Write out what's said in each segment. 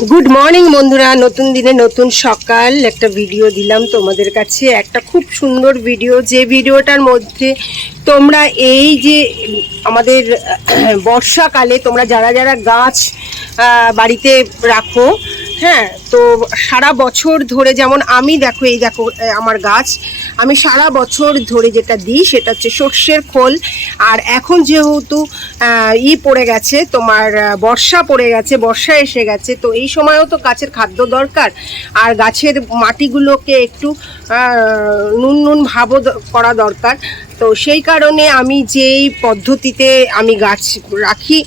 Good morning বন্ধুরা। নতুন দিনে নতুন সকাল। একটা ভিডিও দিলাম তোমাদের কাছে। একটা খুব সুন্দর ভিডিও যে ভিডিওটার মধ্যে তোমরা এই যে আমাদের বর্ষাকালে তোমরা যারা যারা গাছ বাড়িতে রাখো হ্যাঁ তো সারা বছর ধরে যেমন আমি দেখো, এই দেখো আমার গাছ, আমি সারা বছর ধরে যেটা দিই সেটা হচ্ছে সর্ষের খোল। আর এখন যেহেতু ই পড়ে গেছে, তোমার বর্ষা পড়ে গেছে, বর্ষা এসে গেছে, তো এই সময়ও তো গাছের খাদ্য দরকার। আর গাছের মাটিগুলোকে একটু নুন নুন ভাবও করা দরকার। তো সেই কারণে আমি যেই পদ্ধতিতে আমি গাছ রাখি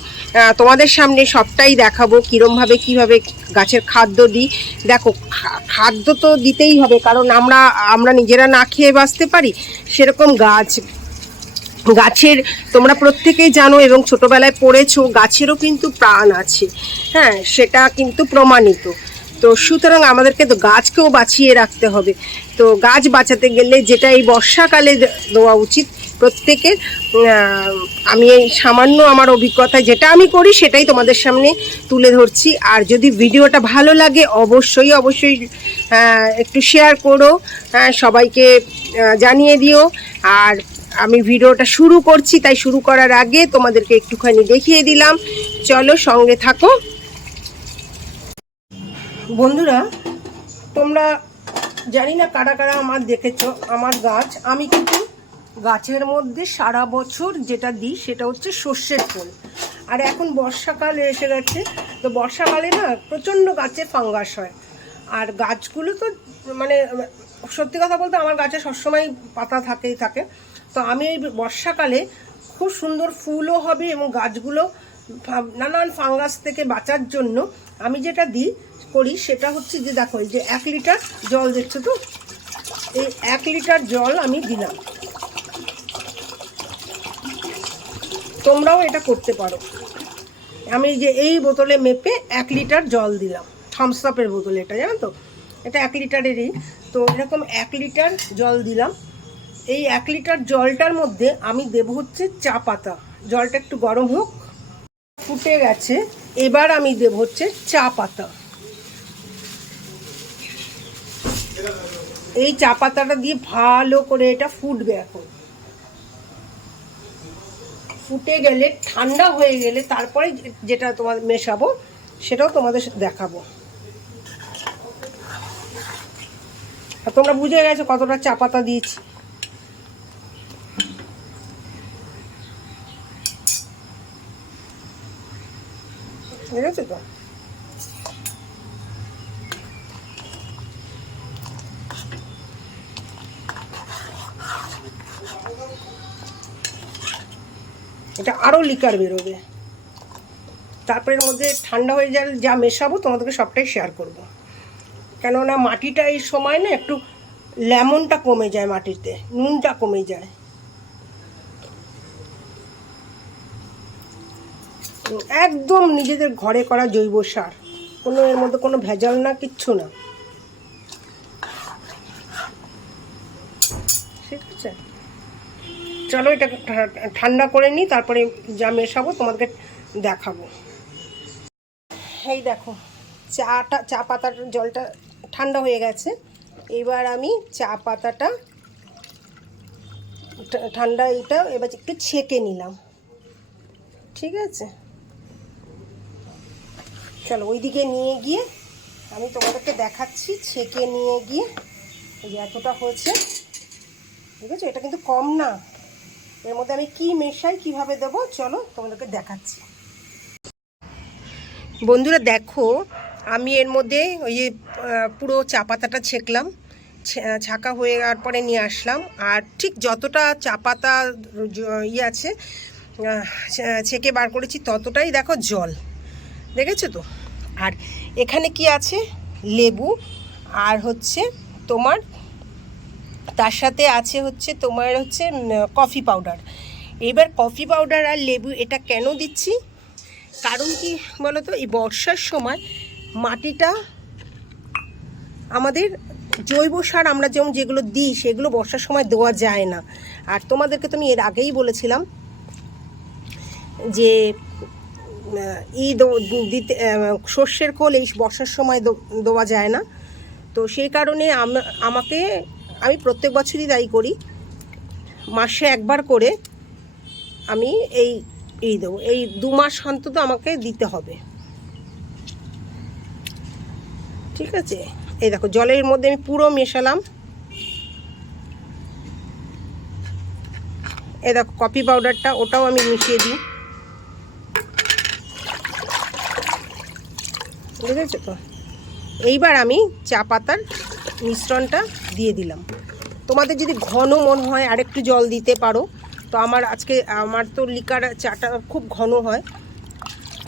তোমাদের সামনে সবটাই দেখাবো কীরমভাবে কীভাবে গাছের খাদ্য দিই। দেখো খাদ্য তো দিতেই হবে, কারণ আমরা আমরা নিজেরা না খেয়ে বাঁচতে পারি। সেরকম গাছ, গাছের তোমরা প্রত্যেকেই জানো এবং ছোটোবেলায় পড়েছো, গাছেরও কিন্তু প্রাণ আছে। হ্যাঁ সেটা কিন্তু প্রমাণিত। তো সুতরাং আমাদেরকে তো গাছকেও বাঁচিয়ে রাখতে হবে। তো গাছ বাঁচাতে গেলে যেটা এই বর্ষাকালে দেওয়া উচিত প্রত্যেকের আমি এই সামান্য আমার অভিজ্ঞতায় যেটা আমি করি সেটাই তোমাদের সামনে তুলে ধরছি। আর যদি ভিডিওটা ভালো লাগে অবশ্যই অবশ্যই একটু শেয়ার করো হ্যাঁ, সবাইকে জানিয়ে দিও। আর আমি ভিডিওটা শুরু করছি তাই শুরু করার আগে তোমাদেরকে একটুখানি দেখিয়ে দিলাম। চলো সঙ্গে থাকো। বন্ধুরা তোমরা জানি না কারা কারা আমার দেখেছ আমার গাছ। আমি কিন্তু গাছের মধ্যে সারা বছর যেটা দিই সেটা হচ্ছে সর্ষের ফুল। আর এখন বর্ষাকাল এসে গেছে, তো বর্ষাকালে না প্রচণ্ড গাছে ফাঙ্গাস হয়। আর গাছগুলো তো মানে সত্যি কথা বলতে আমার গাছে সবসময় পাতা থাকেই থাকে। তো আমি এই বর্ষাকালে খুব সুন্দর ফুলও হবে এবং গাছগুলো নানান ফাঙ্গাস থেকে বাঁচার জন্য আমি যেটা দিই, করি সেটা হচ্ছে যে দেখো যে এক লিটার জল দেখছ তো? এই এক লিটার জল আমি দিলাম। তোমরাও এটা করতে পারো। আমি যে এই বোতলে মেপে এক লিটার জল দিলাম। থামস আপের বোতলে এটা, জানো তো? এটা এক লিটারেরই। তো এরকম এক লিটার জল দিলাম। এই এক লিটার জলটার মধ্যে আমি দেব হচ্ছে চা পাতা। জলটা একটু গরম হোক, ফুটে গেছে। এবার আমি দেব হচ্ছে চা পাতা। এই চা পাতাটা দিয়ে ভালো করে এটা ফুটবে এখন। ফুটে গেলে, ঠান্ডা হয়ে গেলে তারপরে যেটা তোমার মেশাবো, সেটাও তোমাদের দেখাবো। আর তোমরা বুঝে গেছো কতটা চা পাতা দিয়েছি। ঠিক আছে তো? এটা আরও লিকার বেরোবে। তারপরে এর মধ্যে ঠান্ডা হয়ে যাবে, যা মেশাবো, তোমাদেরকে সবটাই শেয়ার করব। কেননা মাটিটা এই সময় না একটু লেমনটা কমে যায় মাটিতে, নুনটা কমে যায়। একদম নিজেদের ঘরে করা জৈব সার, কোনো এর মধ্যে কোনো ভেজাল না, কিচ্ছু না ঠিক আছে চলো, এটা ঠান্ডা করে নিই, তারপরে যা মেশাবো তোমাদেরকে দেখাবো। এই দেখো, চাটা, চা পাতার জলটা ঠান্ডা হয়ে গেছে। এবার আমি চা পাতাটা ঠান্ডা এটা এবার একটু ছেঁকে নিলাম। ঠিক আছে? চলো, ওইদিকে নিয়ে গিয়ে আমি তোমাদেরকে দেখাচ্ছি, ছেঁকে নিয়ে গিয়ে এই এতটা হয়েছে। ঠিক আছে? এটা কিন্তু কম না। এর মধ্যে আমি কি মেশাই, কীভাবে দেবো? চলো তোমাদেরকে দেখাচ্ছি। বন্ধুরা, দেখো, আমি এর মধ্যে ওই পুরো চা পাতাটা ছেঁকলাম ছাকা হয়ে যাওয়ার পরে নিয়ে আসলাম। আর ঠিক যতটা চা পাতা ইয়ে আছে ছেঁকে বার করেছি, ততটাই দেখো জল। দেখেছ তো? আর এখানে কি আছে? লেবু। আর হচ্ছে তোমার তার সাথে আছে হচ্ছে তোমার হচ্ছে কফি পাউডার এবার কফি পাউডার আর লেবু এটা কেন দিচ্ছি? কারণ কি বলো তো এই বর্ষার সময় মাটিটা আমাদের জৈব সার আমরা যেমন যেগুলো দিই, সেগুলো বর্ষার সময় দেওয়া যায় না। আর তোমাদেরকে তো আমি এর আগেই বলেছিলাম যে ই দিতে সর্ষের খোল এই বর্ষার সময় দেওয়া যায় না। তো সেই কারণে আম- আমাকে আমি প্রত্যেক বছরই তাই করি। মাসে একবার করে আমি এই এই দেবো। এই দু মাস অন্তত আমাকে দিতে হবে। ঠিক আছে? এই দেখো, জলের মধ্যে আমি পুরো মেশালাম। এই দেখো, কফি পাউডারটা ওটাও আমি মিশিয়ে দিই। বুঝেছ তো? এইবার আমি চা পাতার মিশ্রণটা দিয়ে দিলাম। তোমাদের যদি ঘন মন হয়, আরেকটু জল দিতে পারো। তো আমার আজকে, আমার তো লিকার চাটা খুব ঘন হয়।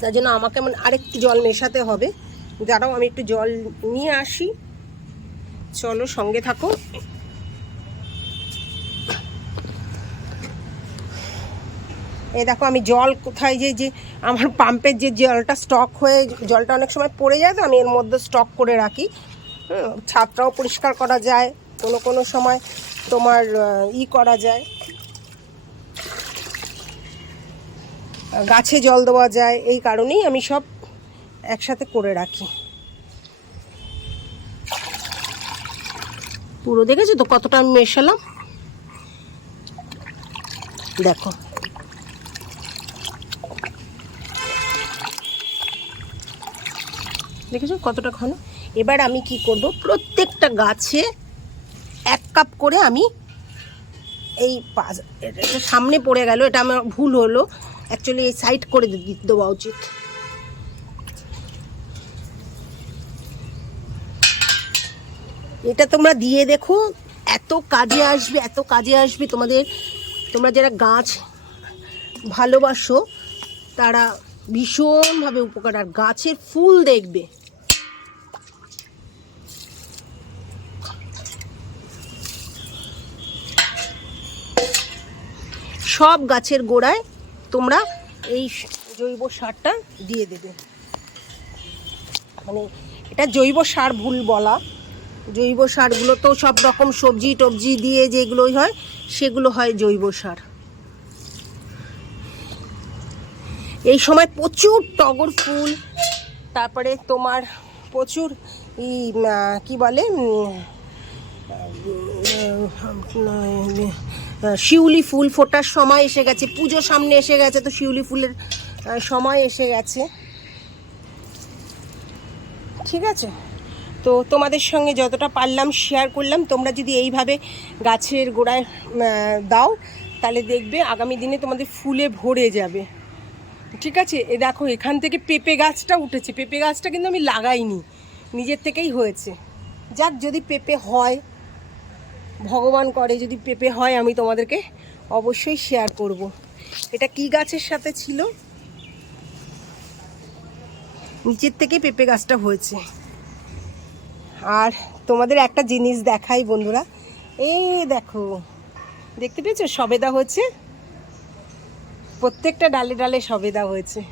তার জন্য আমাকে মানে আরেকটু জল মেশাতে হবে। যারাও আমি একটু জল নিয়ে আসি। চলো, সঙ্গে থাকো। এই দেখো, আমি জল কোথায় যে যে আমার পাম্পের যে জলটা স্টক হয়ে, জলটা অনেক সময় পড়ে যায় তো, আমি এর মধ্যে স্টক করে রাখি। ছাদটাও পরিষ্কার করা যায়, কোনো কোনো সময় তোমার ই করা যায়। গাছে জল দেওয়া যায়, এই কারণেই আমি সব একসাথে করে রাখি। পুরো দেখেছ তো কতটা আমি মেশালাম? দেখো। দেখেছ কতটা ঘন? এবার আমি কি করব? প্রত্যেকটা গাছে এক কাপ করে আমি এই এটা সামনে পড়ে গেল, এটা আমার ভুল হলো। অ্যাকচুয়ালি এই সাইড করে দেওয়া উচিত। এটা তোমরা দিয়ে দেখো, এত কাজে আসবে, এত কাজে আসবে তোমাদের। তোমরা যারা গাছ ভালোবাসো, তারা ভীষণভাবে উপকার। আর গাছের ফুল দেখবে। সব গাছের গোড়ায় তোমরা এই জৈব সারটা দিয়ে দেবে। মানে এটা জৈব সার ভুল বলা। জৈব সারগুলো তো সব রকম সবজি টবজি দিয়ে যেগুলোই হয়, সেগুলো হয় জৈব সার। এই সময় প্রচুর টগর ফুল, তারপরে তোমার প্রচুর ই কি বলে শিউলি ফুল ফোটার সময় এসে গেছে, পুজো সামনে এসে গেছে, তো শিউলি ফুলের সময় এসে গেছে। ঠিক আছে? তো তোমাদের সঙ্গে যতটা পারলাম শেয়ার করলাম, তোমরা যদি এইভাবে গাছের গোড়ায় দাও, তাহলে দেখবে আগামী দিনে তোমাদের ফুলে ভরে যাবে। ঠিক আছে? এ দেখো, এখান থেকে পেঁপে গাছটা উঠেছে। পেঁপে গাছটা কিন্তু আমি লাগাইনি, নিজের থেকেই হয়েছে। যাক, যদি পেঁপে হয় ভগবান করে, যদি পেঁপে হয়, আমি তোমাদেরকে অবশ্যই শেয়ার করব। এটা কি গাছের সাথে ছিল? নিচের থেকে পেঁপে গাছটা হয়েছে। আর তোমাদের একটা জিনিস দেখাই, বন্ধুরা। এই দেখো, দেখতে পেয়েছ? সবেদা হয়েছে। প্রত্যেকটা ডালে ডালে সবেদা হয়েছে।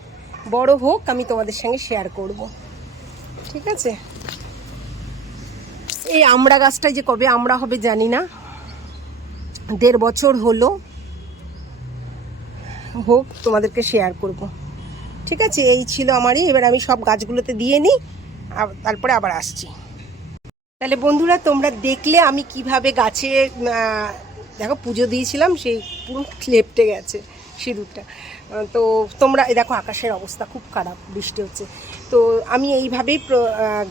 বড় হোক, আমি তোমাদের সঙ্গে শেয়ার করব। ঠিক আছে? এই আমড়া গাছটাই যে কবে আমড়া হবে জানি না। দেড় বছর হলো। হোক, তোমাদেরকে শেয়ার করব। ঠিক আছে, এই ছিল আমারই। এবার আমি সব গাছগুলোতে দিয়ে নিই তারপরে আবার আসছি। তাহলে বন্ধুরা, তোমরা দেখলে আমি কীভাবে গাছে দেখো পুজো দিয়েছিলাম, সেই পুরো লেপটে গেছে। সিঁদুরটা তো তোমরা দেখো আকাশের অবস্থা খুব খারাপ বৃষ্টি হচ্ছে। তো আমি এইভাবেই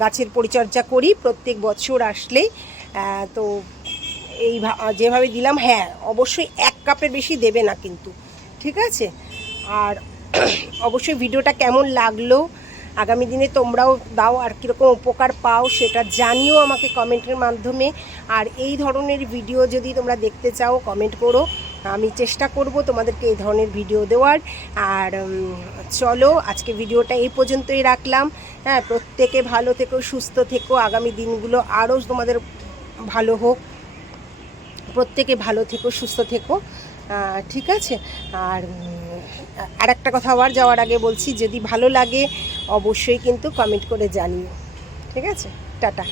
গাছের পরিচর্যা করি প্রত্যেক বছর আসলেই আহ, তো এই যেভাবে দিলাম হ্যাঁ অবশ্যই এক কাপের বেশি দেবে না কিন্তু ঠিক আছে? আর অবশ্যই ভিডিওটা কেমন লাগল আগামী দিনে তোমরাও দাও আর কীরকম উপকার পাও সেটা জানিও আমাকে কমেন্টের মাধ্যমে। আর এই ধরনের ভিডিও যদি তোমরা দেখতে চাও কমেন্ট করো। আমি চেষ্টা করব তোমাদেরকে এই ধরনের ভিডিও দেওয়ার। আর চলো, আজকে ভিডিওটা এই পর্যন্তই রাখলাম। হ্যাঁ প্রত্যেকে ভালো থেকো, সুস্থ থেকো। আগামী দিনগুলো আরও তোমাদের ভালো হোক। প্রত্যেকে ভালো থেকো, সুস্থ থেকো। ঠিক আছে? আর আর একটা কথা আবার যাওয়ার আগে বলছি, যদি ভালো লাগে অবশ্যই কিন্তু কমেন্ট করে জানিও। ঠিক আছে? টাটা।